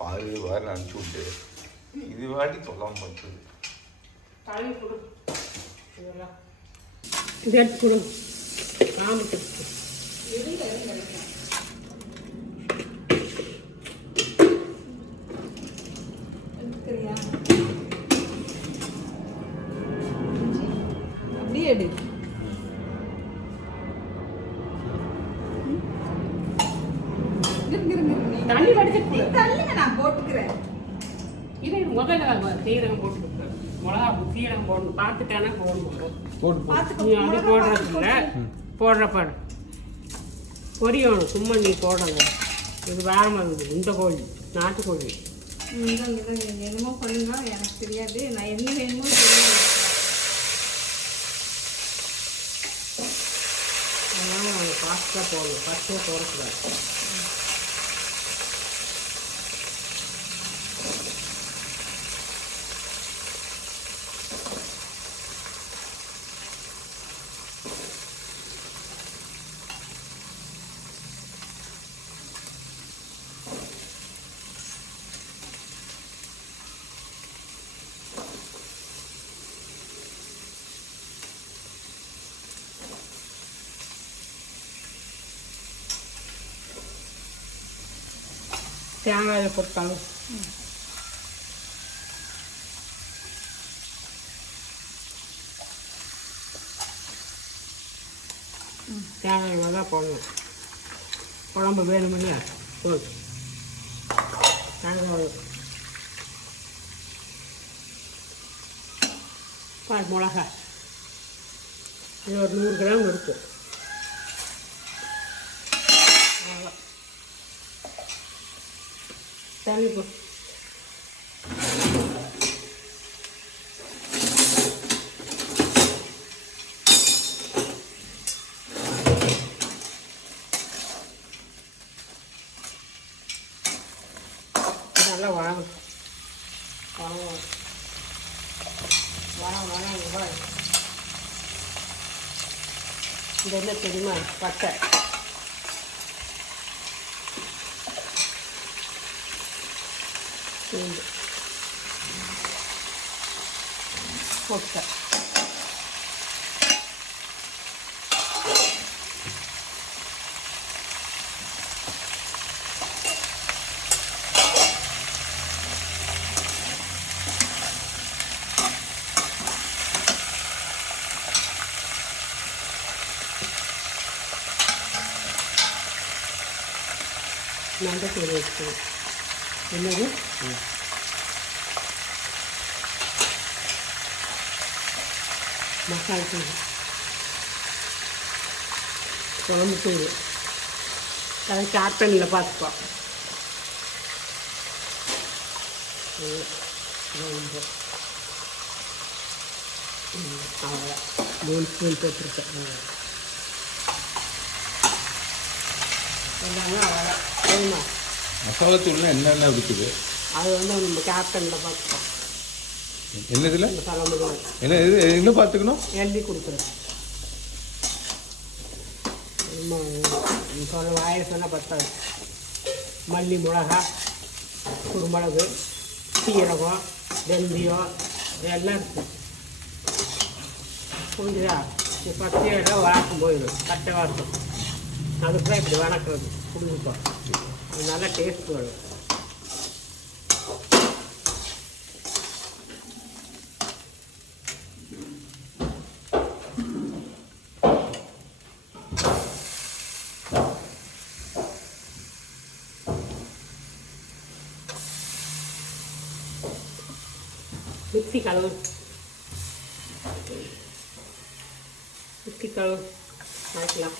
பாரு வாரு அனுப்பிச்சி விட்டு இது வாட்டி சொல்லாமல் பார்த்தது தலை கொடு இது எடுத்து கொடு ஆமாம் அப்படியே எடு தண்ணி வடிச்சு தள்ளுங்க நான் போட்டுக்கிறேன் இதை முதல்ல சீரகம் போட்டுருக்கேன் மிளகா சீரகம் போடணும் பார்த்துட்டானா போடணும் நீ அது போடுறது இல்லை போடுறப்பாடு பொரியணும் சும்மா நீ போடுங்க இது வேறமாக இருக்குது இந்த கோழி நாட்டுக்கோழி என்னமோ பண்ணுங்க எனக்கு தெரியாது நான் என்ன வேணுமோ தெரியாது அதனால நாங்கள் ஃபாஸ்ட்டாக போடணும் ஃபஸ்ட்டே போடக்கூடாது தேங்காயை போட்டாலும் தேங்காய் தான் போடணும் குழம்பு வேணுமுன்னு போடு தேங்காய் பால் மிளகா இது ஒரு 100 கிராம் இருக்குது தண்ணி போ நல்லா வளரும் இது என்ன தெரியுமா பட்டை போட்டேன் மஞ்சள் வச்சுக்கணும் என்னது மசாலா தூள் குழம்பு தூள் அதை சாப்பிட்டனில் பார்த்துப்போம் அவ்வளோ 3 ஸ்பூன் போட்டிருக்கேன் எல்லாமே அவ்வளோ சரிம்மா மசாலா தூள்னா என்னென்ன இருக்குது அது நம்ம கேப்டனில் பார்த்துப்போம் என்னதுல என்ன இது என்ன பார்த்துக்கணும் எழுதி கொடுக்குறேன் சொல்ல வாயை சொன்னால் பத்தாது மல்லி மிளகா குருமிளகு சீரகம் வெந்தயம் இதெல்லாம் இருக்குது புரிஞ்சுதா இது பச்சையெல்லாம் வளர்க்கும் போயிடும் கட்டை வாசம் அதுக்குலாம் இப்படி வளர்க்குறது புரிஞ்சுப்போம் அது நல்லா டேஸ்ட் வரும் மிக்ஸி கலவு வளர்க்கலாம்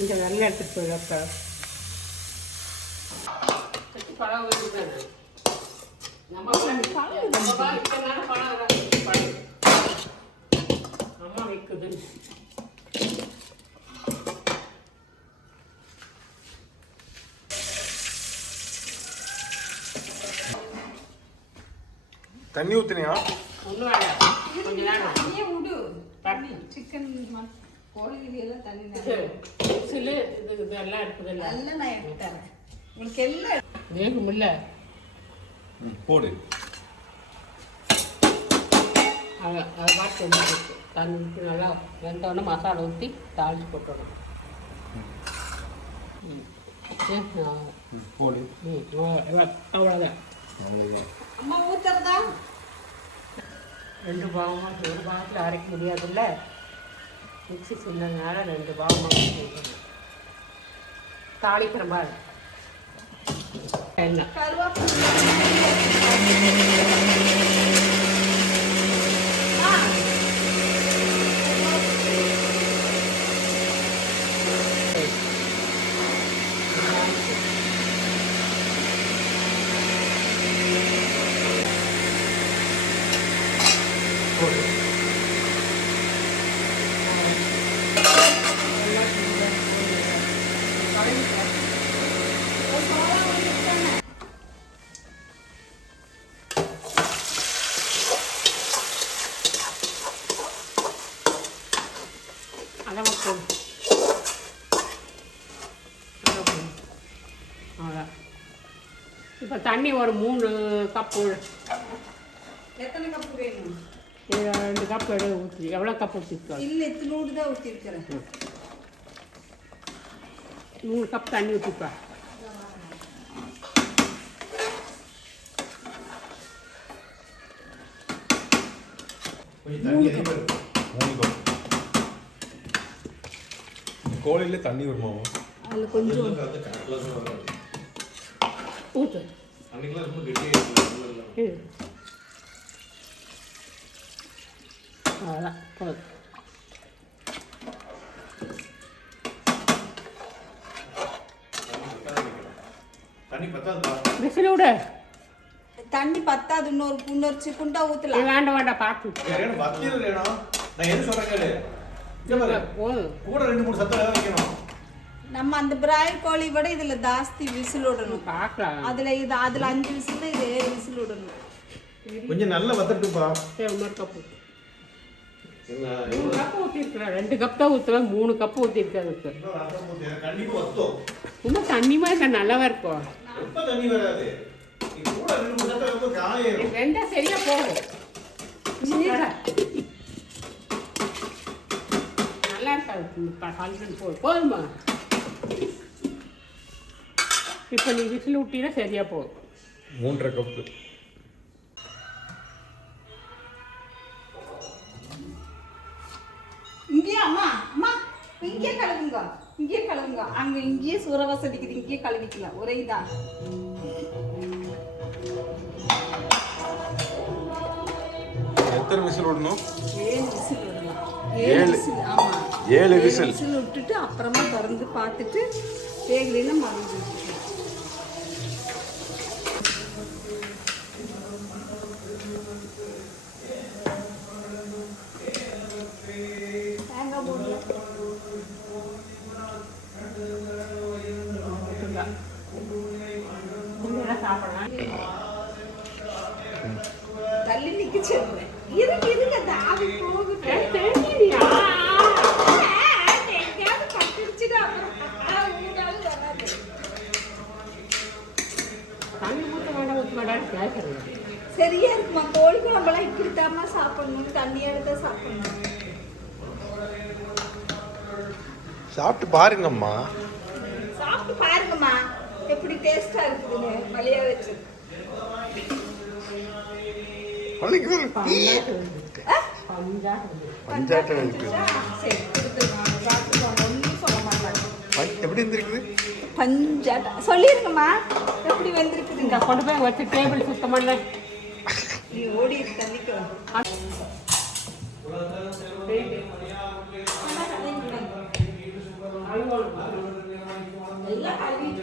இந்த நல்லா எடுத்துகிட்டு போயிடப்ப பழம் வருது அம்மா வைக்குது தண்ணி ஊத்துனியா ஒன்றும் வேண்டாம் கொஞ்சம் நேரம் தண்ணி விடு தண்ணி சிக்கன் கோழிலாம் தண்ணி சிலு இது இதெல்லாம் இருக்குது நல்லா நான் எடுத்து தரேன் உங்களுக்கு எல்லாம் வேகும் இல்லை போடு. அதை பார்த்து வந்துருக்கு தண்ணி ஊற்றி நல்லா வெந்தோடனே மசாலா ஊற்றி தாளித்து போட்டுடணும். போடு. அவ்வளோதான். அம்மா ஊத்துறதா 2 பாகமாக ஒரு பாகத்தில் அரைக்க முடியாதுல்ல, மிக்ஸி சின்னதுனால 2 பாகமாக ஊற்றிக்கணும். தாளிக்கிற மாதிரி எண்ணெய் இப்போ தண்ணி ஒரு 3 கப்பு. எத்தனை கப்பு வேணும்? 2 கப் ஊற்றி. எவ்வளோ கப் ஊற்றிருக்கோம்? இல்லை இத்தினூடு தான் ஊற்றிருக்கிறேன். 3 கப் தண்ணி ஊற்றிப்பா. கோழியில தண்ணி வருமா? அதில் கொஞ்சம் ஊற்று. அவ்வளோதான் போதும். விசில் விடு. தண்ணி பத்தாது. இன்னொரு சிக்குண்டா ஊற்றலாம். வேண்டாம் பார்த்து நம்ம அந்த பிராய்லர் கோழி விட இதுல ஜாஸ்தி விசில் விடணும். பார்க்கலாம். அதுல 5 விசில் இது 7 விசில் விடணும். கொஞ்சம் நல்லா வதட்டுப்பா. இன்னொரு கப்பு 3 கப் ஊற்றிருக்கிறேன். 2 கப் தான் ஊற்றுவேன். 3 கப் ஊற்றிருக்கேன். இன்னும் தண்ணி மாதிரி நல்லாவா இருக்கும். வெந்தா சரியா போகும். நல்லா இருக்காது. போதுமா? இப்போ நீ விசில் விட்டீங்கன்னா சரியா போகும். 3.5 கப்பு. இங்கேயே அம்மா இங்கேயே கழுவுங்க. அங்க இங்கேயே சூறவாசம் அடிக்குது. இங்கேயே கழுவிக்கலாம். ஒரே இதா எத்தனை விசில் விடணும்? 7 விசில் விடலாம். 7 விசில். ஆமா 7 விசில் விட்டுட்டு அப்புறமா திறந்து பார்த்துட்டு வேகலைன்னா மறந்து தேங்காய் போடல. சாப்பிடலாம். தள்ளி நிக்க சொல்றேன். இருங்க தாவி போகுது. சரியா இருக்குமா? கோழி குழம்பெல்லாம் இப்படித்தாம்மா சாப்பிடணும். தண்ணியோட தான் சாப்பிடணும். சாப்பிட்டு பாருங்கம்மா. சாப்பிட்டு பாருங்கம்மா எப்படி டேஸ்டா இருக்குதுன்னு. மலையா வச்சு பஞ்சாட்டம் இருக்கு. சரி கொடுத்துருங்க. ஒன்றும் சொல்ல மாட்டாங்க. எப்படி இருந்திருக்குது? பஞ்சாட்டம் சொல்லிருங்கம்மா எப்படி வந்திருக்குது. இந்த கொண்டு போய் வச்சு டேபிள் சுத்தம் பண்ண. நீ ஓடி தண்ணிக்கு எல்லாம் கழுவிட்டு